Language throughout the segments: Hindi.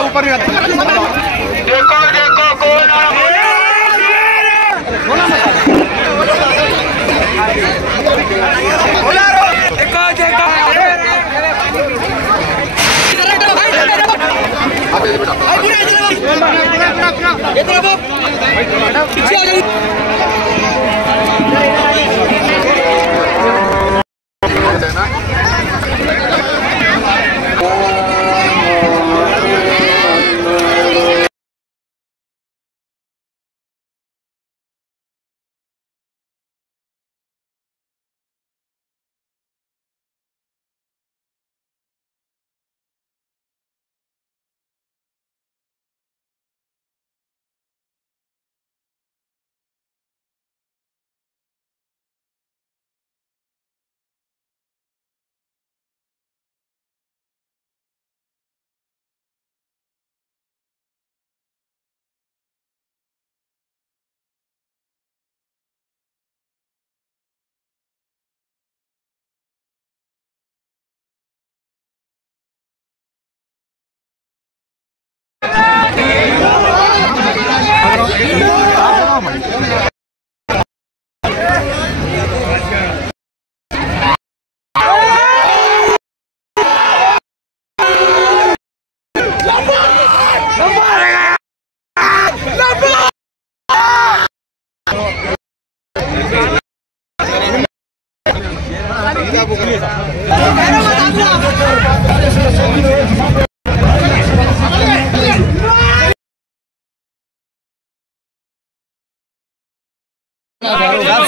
ऊपर नहीं आता। देखो देखो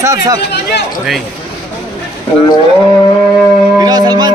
कौन सब नहीं सलमान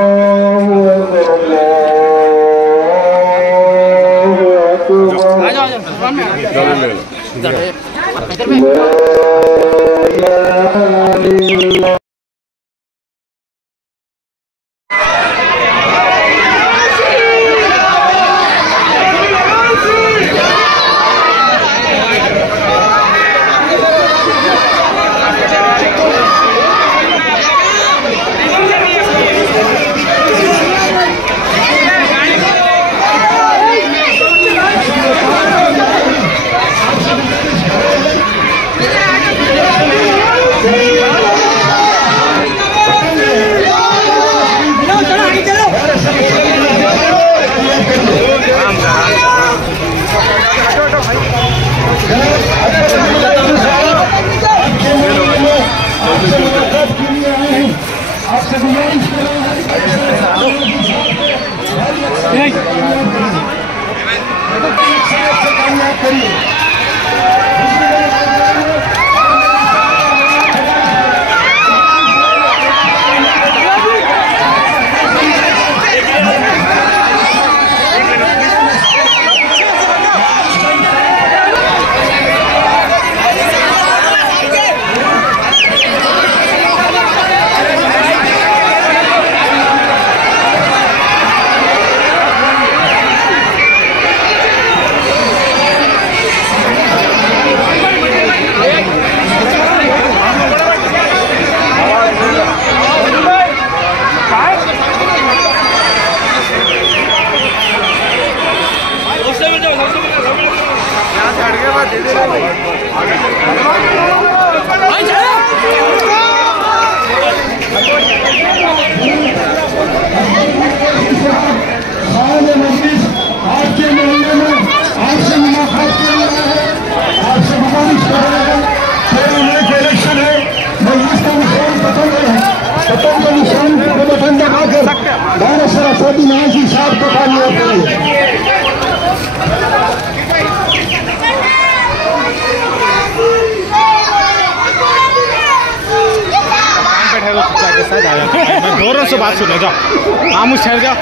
जोरों से बात सुनो, जाओ आमुष ठहर जाओ।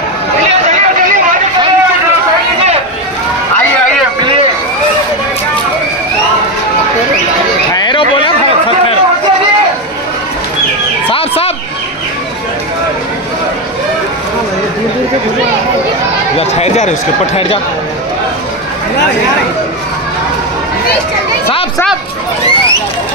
ठहरो बोला ठहरो साहब साहब जा रहे उसके ऊपर ठहर जा। साहब साहब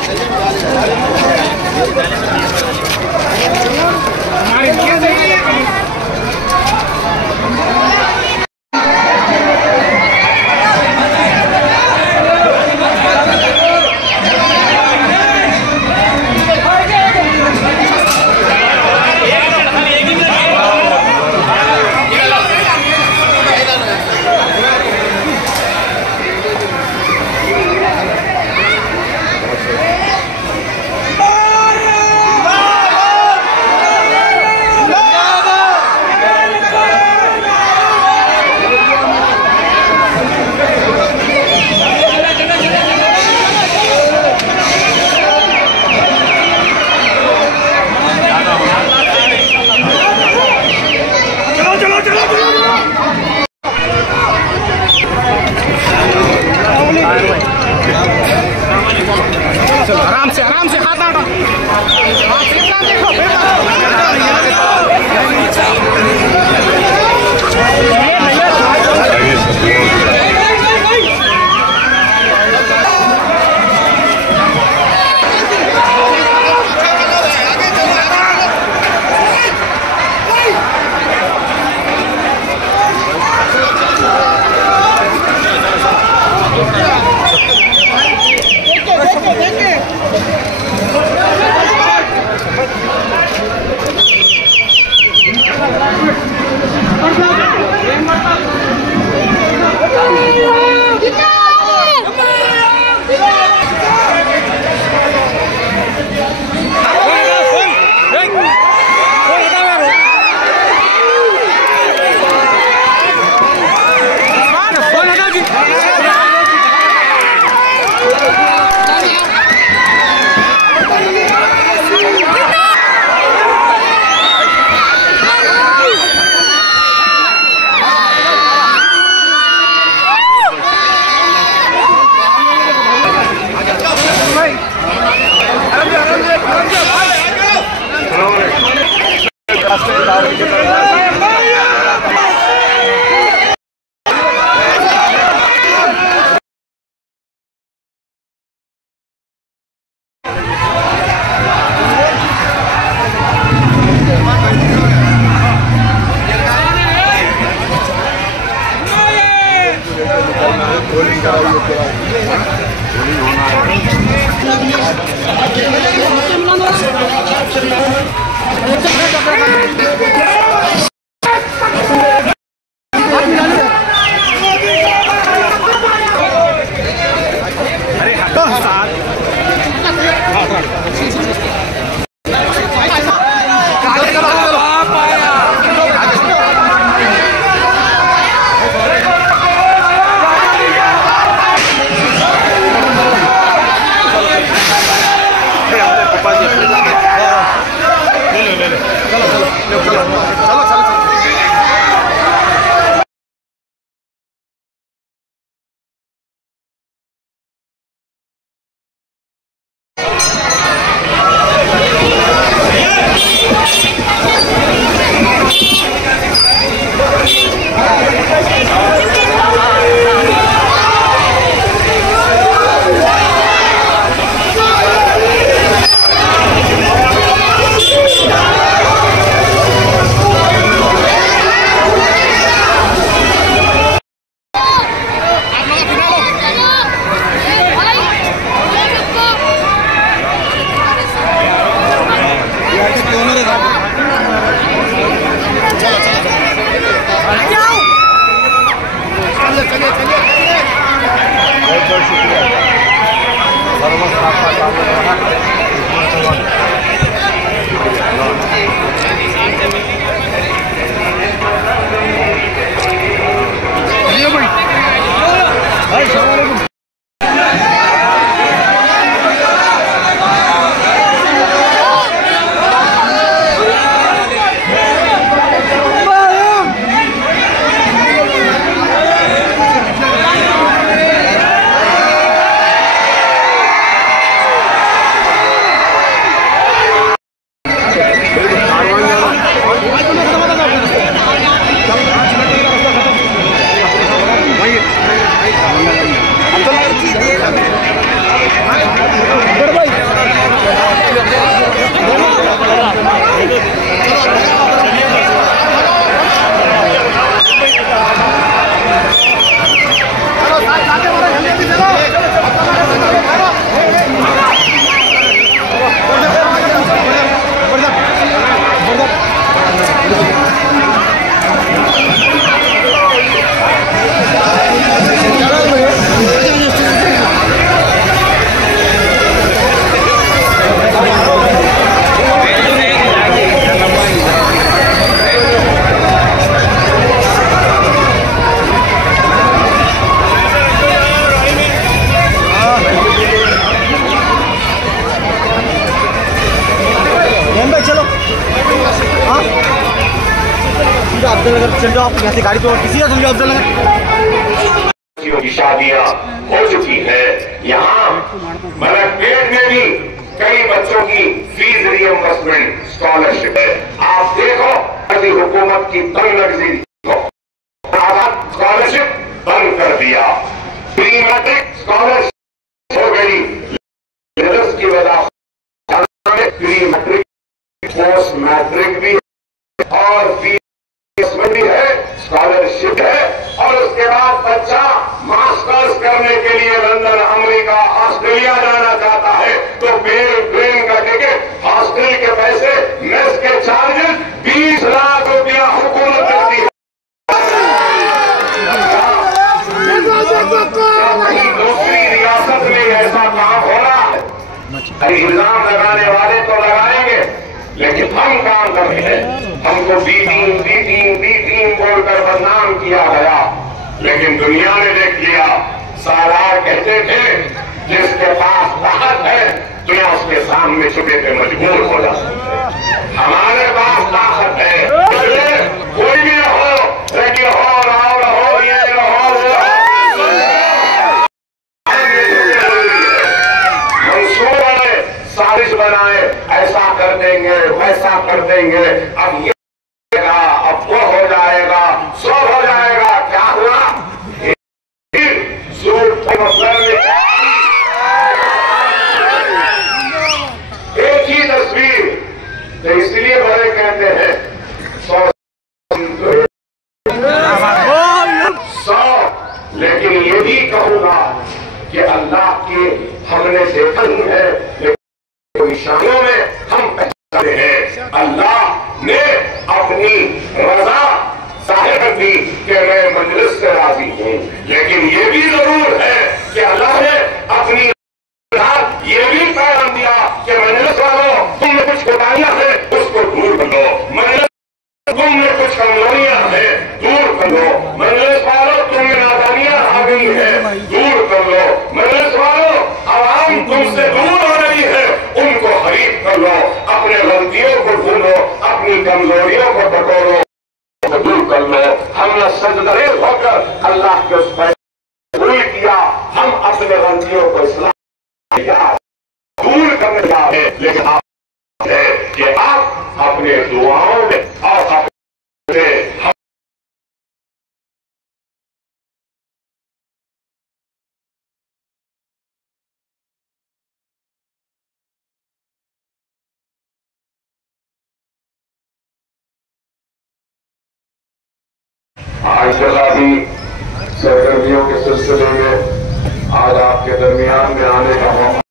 अफजल नगर चल जाओ, यहाँ से गाड़ी तो किसी का चल जाओ अफजल नगर। की शादियां हो चुकी है यहाँ, मलकपेट में भी कई बच्चों की फीस रिएम्बर्समेंट स्कॉलरशिप है। आप देखो अभी हुकूमत की तंग नजरी को स्कॉलरशिप बंद कर दिया, प्री मैट्रिक स्कॉलरशिप हो गई, की वजह से प्री मैट्रिक पोस्ट मैट्रिक भी और फीस भी है, स्कॉलरशिप है। और उसके बाद बच्चा मास्टर्स करने के लिए लंदन, अमेरिका, ऑस्ट्रेलिया जाना चाहता है तो प्लेन का टिकट, हॉस्टल के पैसे, मेस के चार्जेस 20 लाख रुपया हुकूमत देती है। कहीं दूसरी रियासत में ऐसा काम हो रहा है, इल्जाम लगाने वाले तो लगाएंगे, लेकिन हम काम कर रहे हैं। हमको बी टीम बोलकर बदनाम किया गया, लेकिन दुनिया ने देख लिया। सालार कहते थे जिसके पास ताकत है दुनिया उसके सामने छुपे पे मजबूर हो जाती है। हमारे पास ताकत है, कोई भी हो, लेकिन हो रहो ये रहो मंसूर बनाए, साजिश बनाए, ऐसा कर देंगे वैसा कर देंगे, अब ये अब वो हो जाएगा, सो हो जाएगा। क्या हुआ? एक ही तस्वीर, तो इसलिए बड़े कहते हैं 100, लेकिन ये भी कहूंगा कि अल्लाह की हमने देखा ही है, लेकिन निशानों में हम पहचानते हैं। अल्लाह ने अपनी रजा जाहिर कर दी कि मैं मजलिस से राजी हूं, लेकिन ये भी जरूर है कि अल्लाह ने अपनी ये भी पैगाम दिया कि मजलिस वालों तुमने कुछ कोताहियां हैं उसको दूर कर लो, मजलिस तुमने कुछ कमजोरियां हैं दूर कर लो, मजलिस वालों तुम्हें नादानियां आ गई है दूर कर लो, मजलिस वालों आवाम तुमसे दूर हो रही है उनको हरीफ कर लो, अपने गलतियों को ढूंढो, अपनी कमजोरियों को पकड़ो, दूर कर लो। हमने सजदरेज होकर अल्लाह के उस पर कबूल किया, हम अपने गलतियों को इस्लाम दूर करने जा रहे हैं, लेकिन आप है कि आप अपने दुआओं में और अपने आज जगह भी सरगर्मियों के सिलसिले में आज आपके दरमियान में आने का मौका,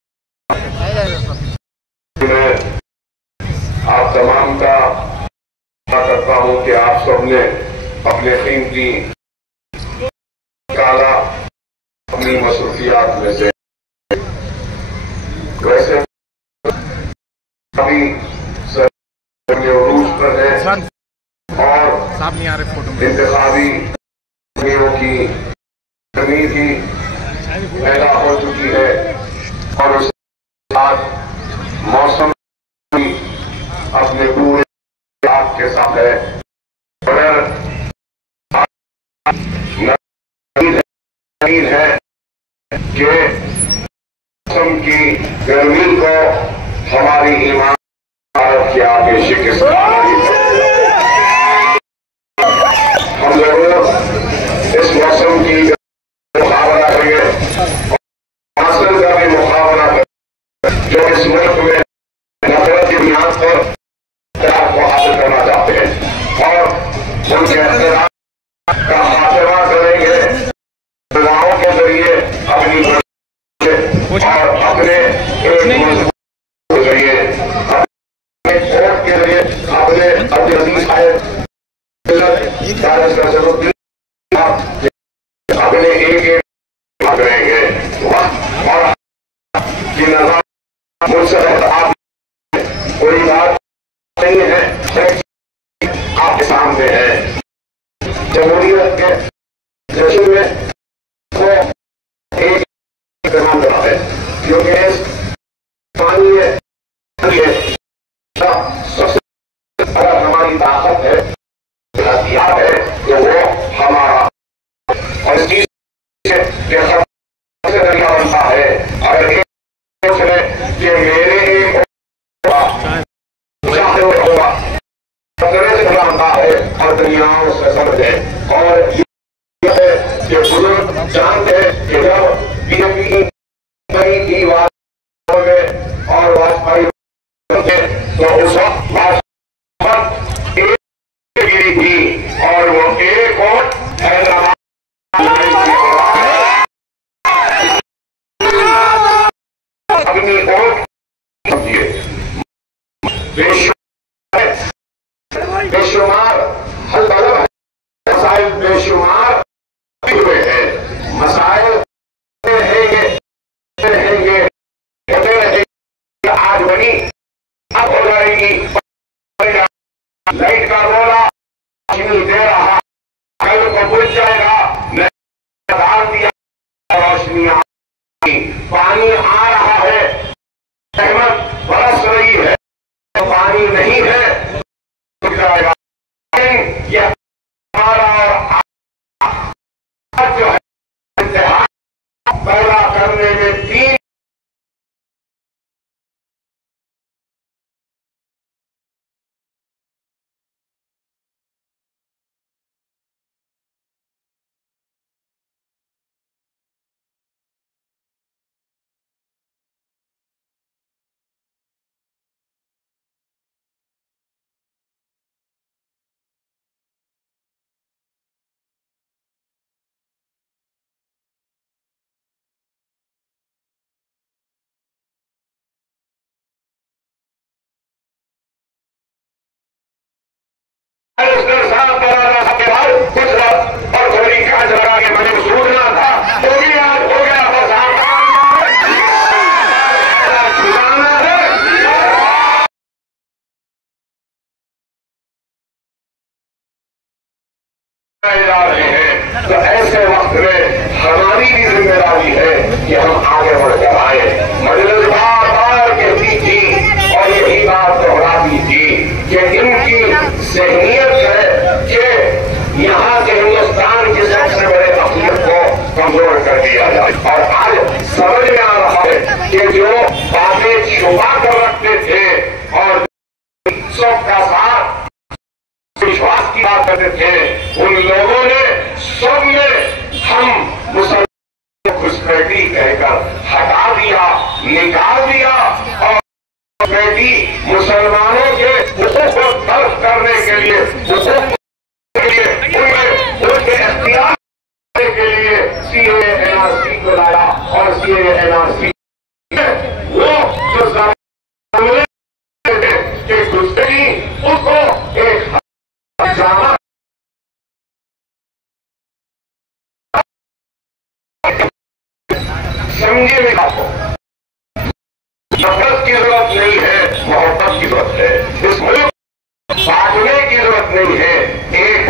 मैं आप तमाम का करता हूं कि आप सबने अपने कीमती काला अपनी मसरूफियात में से, वैसे अभी उरूज पर है और साहब नहीं आ रहे फोटो में, इंतखाबी की कमी भी पैदा हो चुकी है और उसके बाद मौसम भी अपने पूरे आपके साथ है। अगर नज़र है कि मौसम की गर्मी को हमारी ईमान के आगे शिकस्त हम लोग इस मौसम की मुकाबला करेंगे, मौसम का भी मुकाबला करेंगे जो इस मुल्क में नफरत की बुनियाद पर इख्तिलाफ को हासिल करना चाहते हैं और उनके इख्तिलाफ का खात्मा करेंगे दुआओं के जरिए अपनी और अपने एक के जरिए अपने वोट के जरिए अपने अब्दुल अपने एक भाग रहेंगे और मुझसे कोई बात नहीं है, आपके सामने है। जमहूरियत के जश्न में वो एक है क्योंकि पानी सबसे बड़ा हमारी ताकत है, हथियार है दुनियाओं से समझे। और ये है कि बुजुर्ग जानते हैं कि जब बीजेपी नई थी वाजपेयी में और वाजपेयी तो उस वक्त गिरी थी और वो एक वोट हैदराबाद अपनी वोट बेशुमार मसाइल बेशुमार हुए हैं, मसाइल रहेंगे आज बनी अब हो जाएगी। लाइट का रोला रोशनी दे रहा, कल को बुझ जाएगा, दिया रोशनी पानी आ रहा है, रहमत बरस रही है, पानी नहीं है बुझ जाएगा। यह हमारा जो है इतिहास पैदा करने में 3 और गोली कांच लगा के मुझे सूझना था, वो भी आज हो गया। बस जा रहे हैं तो ऐसे वक्त में हमारी भी जिम्मेदारी है कि हम आगे बढ़कर आए। मजलिस बार बार कहती थी और यही बात दोहराती थी कि इनकी ज़हनियत है कि यहाँ के हिंदुस्तान की सबसे बड़े अक़ीदत को कमजोर कर दिया जाए। और आज समझ में आ रहा है कि जो बातें छुपा कर रखते थे और सबका साथ विश्वास की बात करते थे, उन लोगों ने सब में हम मुसलमान घुसपैठी कहकर हटा दिया, निकाल दिया। और घुसपैठी मुसलमानों के हुकूक को तर्क करने के लिए, उनके इख्तियार के लिए सीएए एनआरसी को लाया। और सीएए एनआरसी वो जो घुसपैठी उसको एक समझे में आपको नफरत की जरूरत नहीं है, मोहब्बत की जरूरत है। इस मुल्क बांटने की जरूरत नहीं है, एक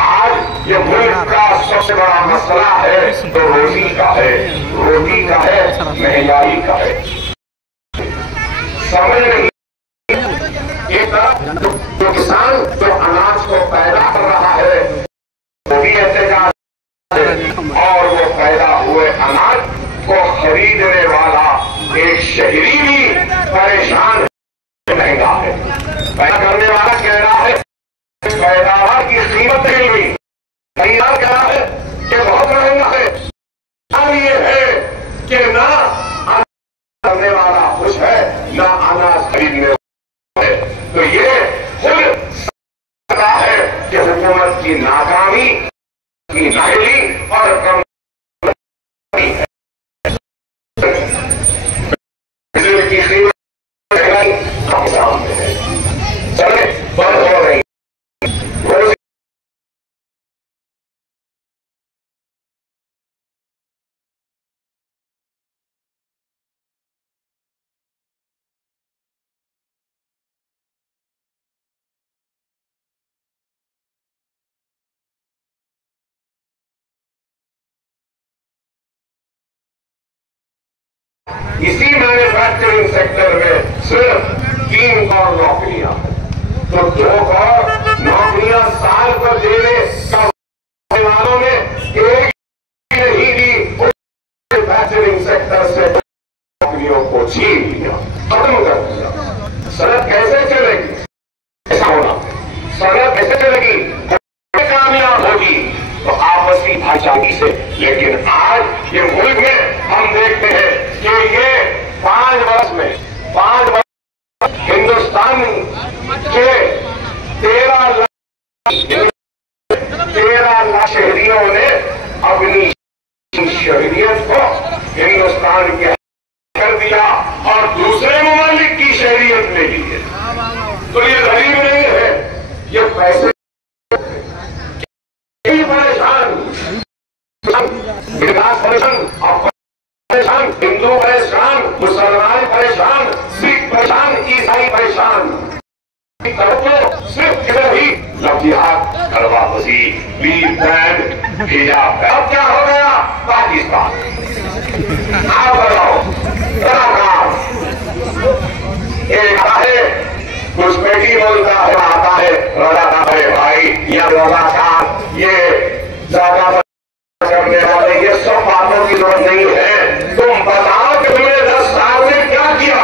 आज ये मुल्क का सबसे बड़ा मसला है तो रोटी का है, रोटी का है, महंगाई का है। समझ नहीं एक तरफ जो किसान जो अनाज को पैदा कर रहा है वो भी एहतजाज है, और वो पैदा हुए अनाज को खरीदने वाला एक शहरी भी परेशान है, महंगा है। पैदा करने वाला कह रहा है पैदावार की कीमत नहीं हुई, खरीदार कह रहा है कि बहुत महंगा है। अब ये है कि ना करने वाला खुश है ना अनाज खरीदने वाला है। तो ये खुद सकता है कि हुकूमत की नाकामी की नाहिली और कम है। की कीमत सामने है, चले बंद हो रही। इसी मैन्युफैक्चरिंग सेक्टर में सिर्फ 3 और नौकरियां हैं, तो 2 और नौकरियां साल पर देने वालों ने एक नहीं दी। मैन्युफैक्चरिंग सेक्टर से नौकरियों को छीन लिया, खत्म कर दिया। सड़क कैसे चलेगी? ऐसा होना, सड़क कैसे चलेगी? पैसे परेशान, परेशान, हिंदू परेशान, मुसलमान परेशान, सिख परेशान, ईसाई परेशान। सिर्फ इधर ही लफ्जियात करवा बसी बैंड भेजा। अब क्या हो गया? पाकिस्तान आप बताओ, एक आता है कुछ बेटी बोलता है, आता है रजाकार है भाई, या रजाकार, ये ज्यादा करने वाले, ये सब बातों की जरूरत नहीं है। तुम बताओ कि तुमने 10 साल में क्या किया।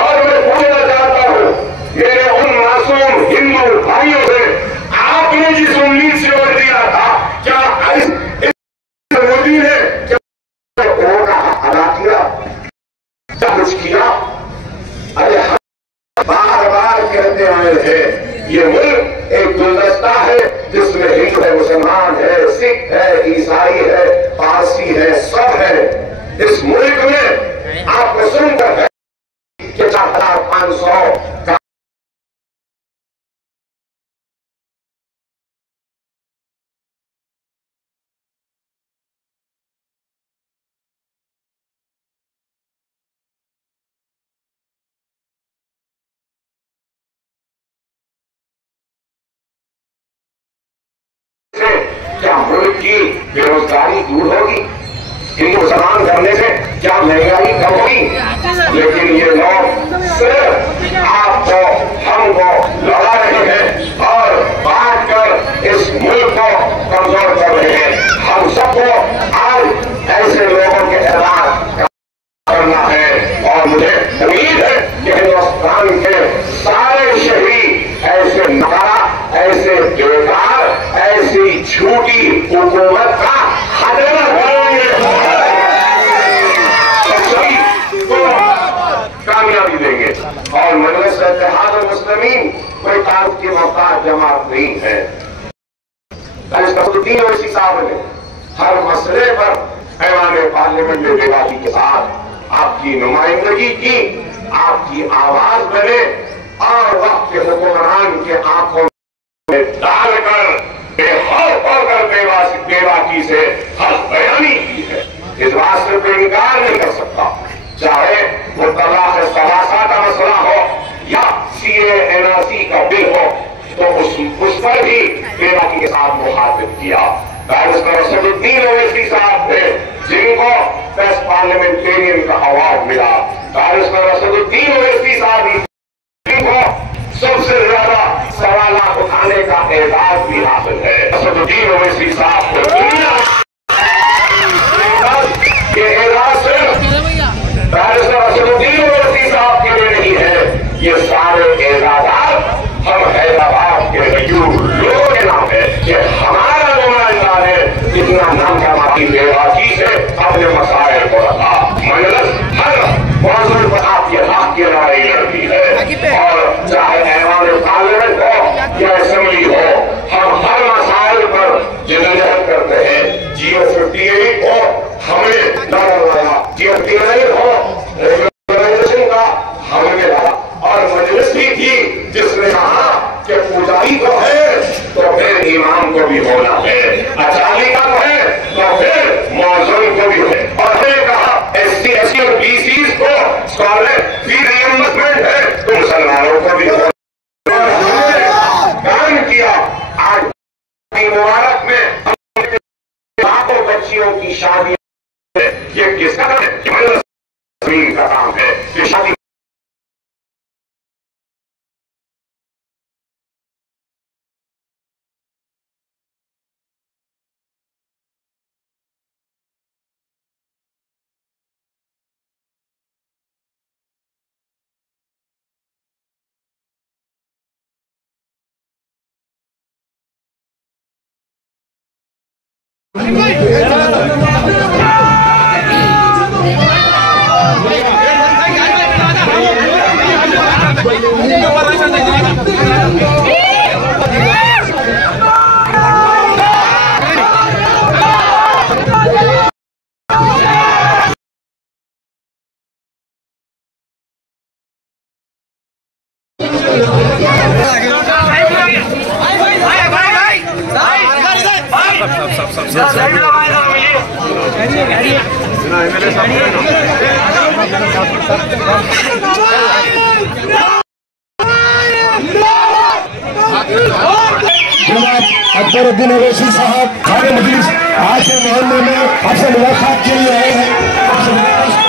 और मैं पूछना चाहता हूँ मेरे उन मासूम हिंदू भाइयों से, आपने जिस उम्मीद से वोट दिया था, क्या मोदी ने वोट अदा किया? क्या कुछ किया? अरे बार बार कहते आए हैं ये मुल्क एक गुलदस्ता है जिसमें हिंदू है, मुसलमान है, सिख है, ईसाई है, पारसी है, सब है। इस मुल्क में आपको सुनकर है कि 4500 क्या मुल्क की बेरोजगारी दूर होगी? हिंदू मुसलमान करने से क्या महंगाई कम होगी? लेकिन ये लोग सिर्फ आपको हमको लड़ा रहे हैं और बांट कर इस मुल्क को कमजोर कर रहे हैं। हम सबको आज ऐसे लोगों के खिलाफ करना है और मुझे उम्मीद है कि हिंदुस्तान के सारे शहरी ऐसे नकारा, ऐसे बेकार, ऐसी झूठी हुकूमत का खात्मा करेंगे, कामयाबी देंगे। और मजलिस इत्तेहाद मुस्लिमीन कोई तारुफ की मोहताज जमात नहीं है। असदुद्दीन ओवैसी साहब ने हर मसले पर ऐवान पार्लियामेंट में बेबाकी के साथ आपकी नुमाइंदगी की, आपकी आवाज बने और वक्त के हुक्मरान के आंखों में डालकर बेखौफ होकर बेबाकी से हर बयानी की है। इस बात से कोई इनकार नहीं कर सकता, चाहे वो तलाक सलासा का मसला हो या CA NRC का बिल हो, तो उस पर भी बेबाकी के साथ मुखातिब किया। बैरिस्टर असदुद्दीन ओवैसी साहब थे जिनको बेस्ट पार्लियामेंटेरियन का अवार्ड मिला। बैरिस्टर असदुद्दीन ओवैसी साहब जिनको सबसे ज्यादा सवालात उठाने का एजाज भी हासिल है। असदुद्दीन ओवैसी साहब को दुनिया के एजाज सिर्फ बैरिस्टर असदुद्दीन ओवैसी साहब के लिए नहीं है, ये सारे एजाजात हम हैदराबाद के लोगों के नाम है कि हमारा नुमाइंदा ने इतना नाम कमाई बेबाकी से अपने मसाइल को रखा। मजलिस हर मौजूद पर आपके हक की लड़ाई लड़ती है और चाहे ऐवान पार्लियामेंट हो या असेंबली हो, हम हर मसाइल पर जद्दोजहद करते हैं। GO 58 हो हमने लड़ा, GO 59 हो रेगुलेशन का हमने लड़ा, और मजलिस भी थी जिसने कहा कि पुजारी को है तो फिर इमाम को भी होना है, अचाली का है तो फिर मौजूद को भी है। और हमने कहा SC SC और BCs को स्कॉलर फी रिइंबर्समेंट है तो मुसलमानों को भी होना। काम किया आज मुबारक में लाखों बच्चियों की शादी, ये किसका काम है? जमीन का काम है। ये शादी जनाब अकबरुद्दीन अवैसी साहब हमारे मजलिस आज के मोहल्ले में आपसे मुलाकात के लिए आए हैं।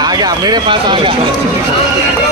आ गया मेरे पास आ गया।